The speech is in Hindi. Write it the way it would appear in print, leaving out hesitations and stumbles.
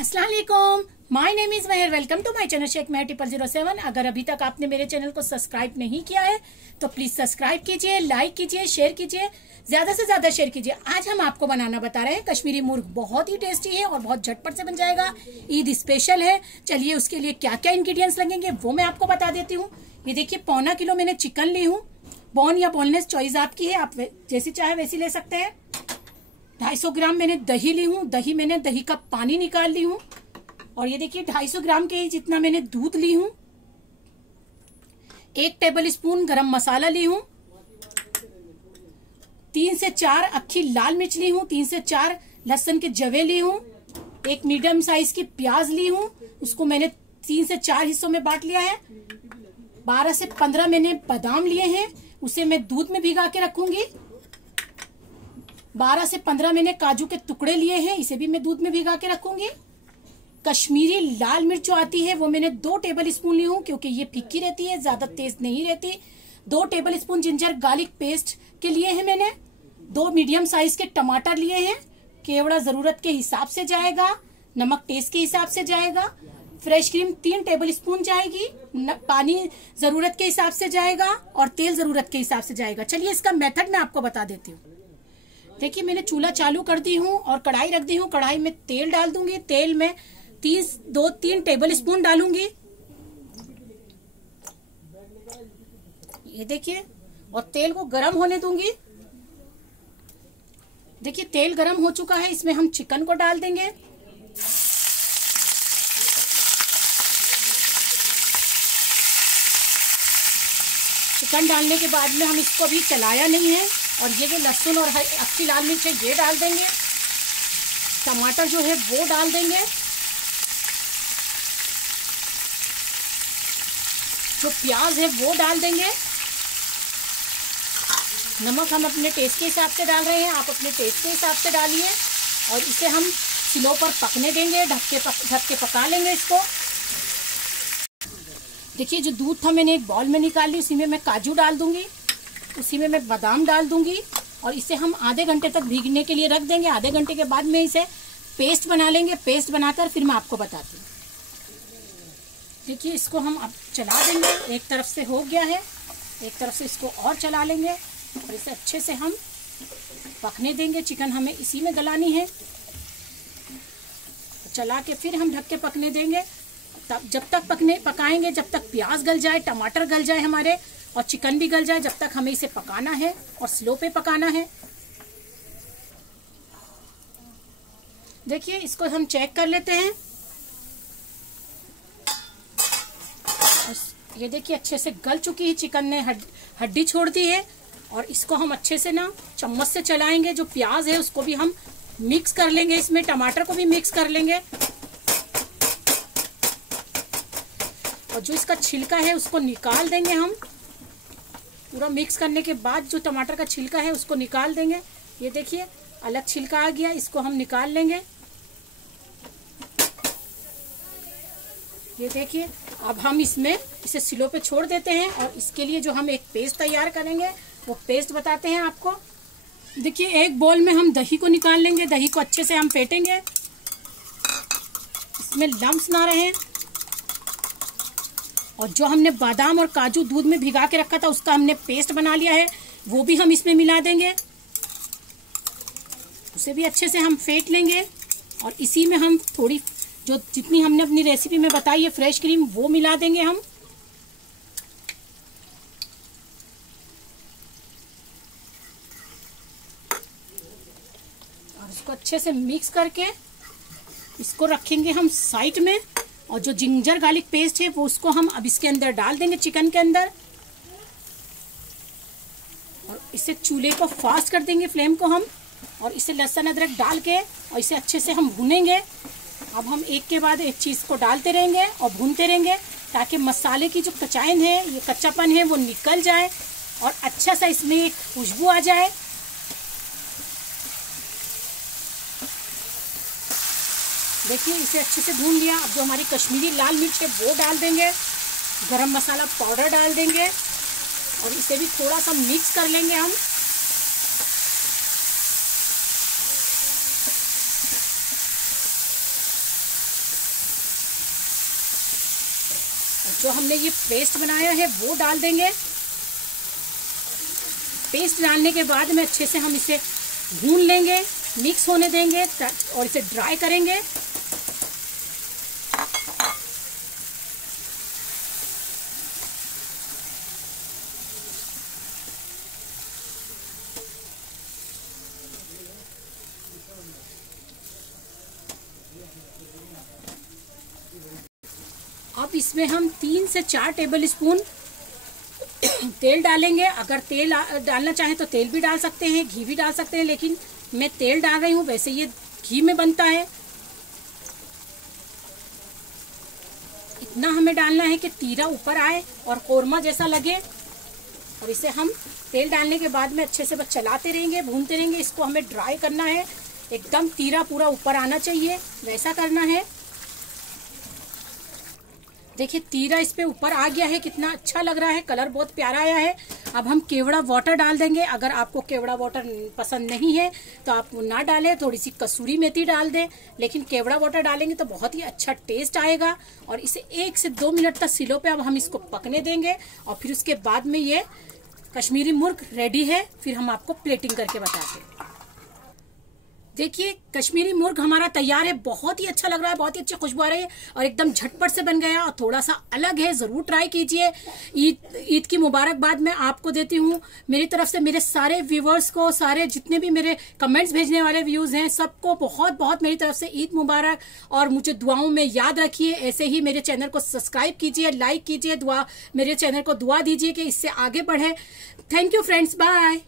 अस्सलाम वालेकुम, my name is Mahar. Welcome to my channel Sheikh Mahar 007। अगर अभी तक आपने मेरे चैनल को सब्सक्राइब नहीं किया है तो प्लीज सब्सक्राइब कीजिए, लाइक कीजिए, शेयर कीजिए, ज्यादा से ज्यादा शेयर कीजिए। आज हम आपको बनाना बता रहे हैं कश्मीरी मुर्ग। बहुत ही टेस्टी है और बहुत झटपट से बन जाएगा। ईद स्पेशल है। चलिए उसके लिए क्या क्या इंग्रेडिएंट्स लगेंगे वो मैं आपको बता देती हूँ। ये देखिए, 1.25 किलो मैंने चिकन ली हूँ। बोन या बोनलेस चॉइस आपकी है, आप जैसी चाहे वैसी ले सकते हैं। 250 ग्राम मैंने दही ली हूँ। दही का पानी निकाल ली हूँ। और ये देखिए 250 ग्राम के जितना मैंने दूध ली हूँ। 1 टेबल स्पून गरम मसाला ली हूँ। 3 से 4 अक्खी लाल मिर्च ली हूँ। 3 से 4 लहसुन के जवे ली हूँ। 1 मीडियम साइज की प्याज ली हूँ, उसको मैंने 3 से 4 हिस्सों में बांट लिया है। 12 से 15 मैंने बादाम लिए हैं, उसे मैं दूध में भिगा के रखूंगी। 12 से 15 मैंने काजू के टुकड़े लिए हैं, इसे भी मैं दूध में भिगा के रखूंगी। कश्मीरी लाल मिर्च जो आती है वो मैंने 2 टेबल स्पून ली हूँ, क्योंकि ये फीकी रहती है, ज्यादा तेज नहीं रहती। 2 table spoon ginger garlic paste के लिए हैं मैंने। 2 मीडियम साइज के टमाटर लिए हैं। केवड़ा जरूरत के हिसाब से जाएगा, नमक टेस्ट के हिसाब से जाएगा। फ्रेश क्रीम 3 टेबल स्पून जाएगी। पानी जरूरत के हिसाब से जाएगा और तेल जरूरत के हिसाब से जाएगा। चलिए इसका मेथड मैं आपको बता देती हूँ। देखिए, मैंने चूल्हा चालू कर दी हूँ और कढ़ाई रख दी हूँ। कढ़ाई में तेल डाल दूंगी। तेल में 2-3 टेबल स्पून डालूंगी, ये देखिए, और तेल को गरम होने दूंगी। देखिए तेल गरम हो चुका है, इसमें हम चिकन को डाल देंगे। चिकन डालने के बाद में हम इसको अभी चलाया नहीं है। और ये जो लहसुन और अक्खी लाल मिर्च है ये डाल देंगे। टमाटर जो है वो डाल देंगे। जो प्याज है वो डाल देंगे। नमक हम अपने टेस्ट के हिसाब से डाल रहे हैं, आप अपने टेस्ट के हिसाब से डालिए। और इसे हम स्लो पर पकने देंगे, ढक के पका लेंगे इसको। देखिए, जो दूध था मैंने एक बाउल में निकाल ली, उसी में मैं काजू डाल दूंगी, उसी में मैं बादाम डाल दूंगी। और इसे हम आधे घंटे तक भीगने के लिए रख देंगे। आधे घंटे के बाद में इसे पेस्ट बना लेंगे। पेस्ट बनाकर फिर मैं आपको बताती हूँ। देखिए, इसको हम अब चला देंगे। एक तरफ से हो गया है, एक तरफ से इसको और चला लेंगे और इसे अच्छे से हम पकने देंगे। चिकन हमें इसी में गलानी है। चला के फिर हम ढक के पकने देंगे। तब जब तक पकाएंगे जब तक प्याज गल जाए, टमाटर गल जाए हमारे, और चिकन भी गल जाए, जब तक हमें इसे पकाना है और स्लो पे पकाना है। देखिए, इसको हम चेक कर लेते हैं। ये देखिए, अच्छे से गल चुकी है, चिकन ने हड्डी छोड़ दी है। और इसको हम अच्छे से ना चम्मच से चलाएंगे। जो प्याज है उसको भी हम मिक्स कर लेंगे, इसमें टमाटर को भी मिक्स कर लेंगे। और जो इसका छिलका है उसको निकाल देंगे हम। पूरा मिक्स करने के बाद जो टमाटर का छिलका है उसको निकाल देंगे। ये देखिए, अलग छिलका आ गया, इसको हम निकाल लेंगे। ये देखिए, अब हम इसे स्लो पे छोड़ देते हैं। और इसके लिए जो हम एक पेस्ट तैयार करेंगे वो पेस्ट बताते हैं आपको। देखिए, एक बोल में हम दही को निकाल लेंगे। दही को अच्छे से हम फेंटेंगे, इसमें लम्स ना रहे। और जो हमने बादाम और काजू दूध में भिगा के रखा था उसका हमने पेस्ट बना लिया है, वो भी हम इसमें मिला देंगे। उसे भी अच्छे से हम फेंट लेंगे। और इसी में हम थोड़ी जितनी हमने अपनी रेसिपी में बताई है फ्रेश क्रीम, वो मिला देंगे हम। और इसको अच्छे से मिक्स करके इसको रखेंगे हम साइड में। और जो जिंजर गार्लिक पेस्ट है वो उसको हम अब इसके अंदर डाल देंगे, चिकन के अंदर। और इसे चूल्हे को फास्ट कर देंगे, फ्लेम को हम। और इसे लहसुन अदरक डाल के और इसे अच्छे से हम भूनेंगे। अब हम एक के बाद एक चीज को डालते रहेंगे और भूनते रहेंगे, ताकि मसाले की जो कचाइन है, ये कच्चापन है, वो निकल जाए और अच्छा सा इसमें एक खुशबू आ जाए। देखिए, इसे अच्छे से भून लिया। अब जो हमारी कश्मीरी लाल मिर्च है वो डाल देंगे। गरम मसाला पाउडर डाल देंगे और इसे भी थोड़ा सा मिक्स कर लेंगे हम। जो हमने ये पेस्ट बनाया है वो डाल देंगे। पेस्ट डालने के बाद में अच्छे से हम इसे भून लेंगे, मिक्स होने देंगे और इसे ड्राई करेंगे। अब इसमें हम 3 से 4 टेबल स्पून तेल डालेंगे। अगर तेल डालना चाहें तो तेल भी डाल सकते हैं, घी भी डाल सकते हैं, लेकिन मैं तेल डाल रही हूँ, वैसे ये घी में बनता है। इतना हमें डालना है कि तीरा ऊपर आए और कोरमा जैसा लगे, और इसे हम तेल डालने के बाद में अच्छे से बस चलाते रहेंगे, भूनते रहेंगे। इसको हमें ड्राई करना है, एकदम तीरा पूरा ऊपर आना चाहिए, वैसा करना है। देखिए तीरा इस पे ऊपर आ गया है, कितना अच्छा लग रहा है, कलर बहुत प्यारा आया है। अब हम केवड़ा वाटर डाल देंगे। अगर आपको केवड़ा वाटर पसंद नहीं है तो आप ना डालें, थोड़ी सी कसूरी मेथी डाल दें, लेकिन केवड़ा वाटर डालेंगे तो बहुत ही अच्छा टेस्ट आएगा। और इसे 1 से 2 मिनट तक सिलो पे अब हम इसको पकने देंगे, और फिर उसके बाद में ये कश्मीरी मुर्ग रेडी है। फिर हम आपको प्लेटिंग करके बताते हैं। देखिए कश्मीरी मुर्ग हमारा तैयार है, बहुत ही अच्छा लग रहा है, बहुत ही अच्छी खुशबू आ रही है और एकदम झटपट से बन गया और थोड़ा सा अलग है। जरूर ट्राई कीजिए। ईद की मुबारकबाद मैं आपको देती हूँ मेरी तरफ से। मेरे सारे व्यूवर्स को, सारे जितने भी मेरे कमेंट्स भेजने वाले व्यूज हैं, सबको बहुत बहुत मेरी तरफ से ईद मुबारक, और मुझे दुआओं में याद रखिए। ऐसे ही मेरे चैनल को सब्सक्राइब कीजिए, लाइक कीजिए, मेरे चैनल को दुआ दीजिए कि इससे आगे बढ़े। Thank you friends, bye.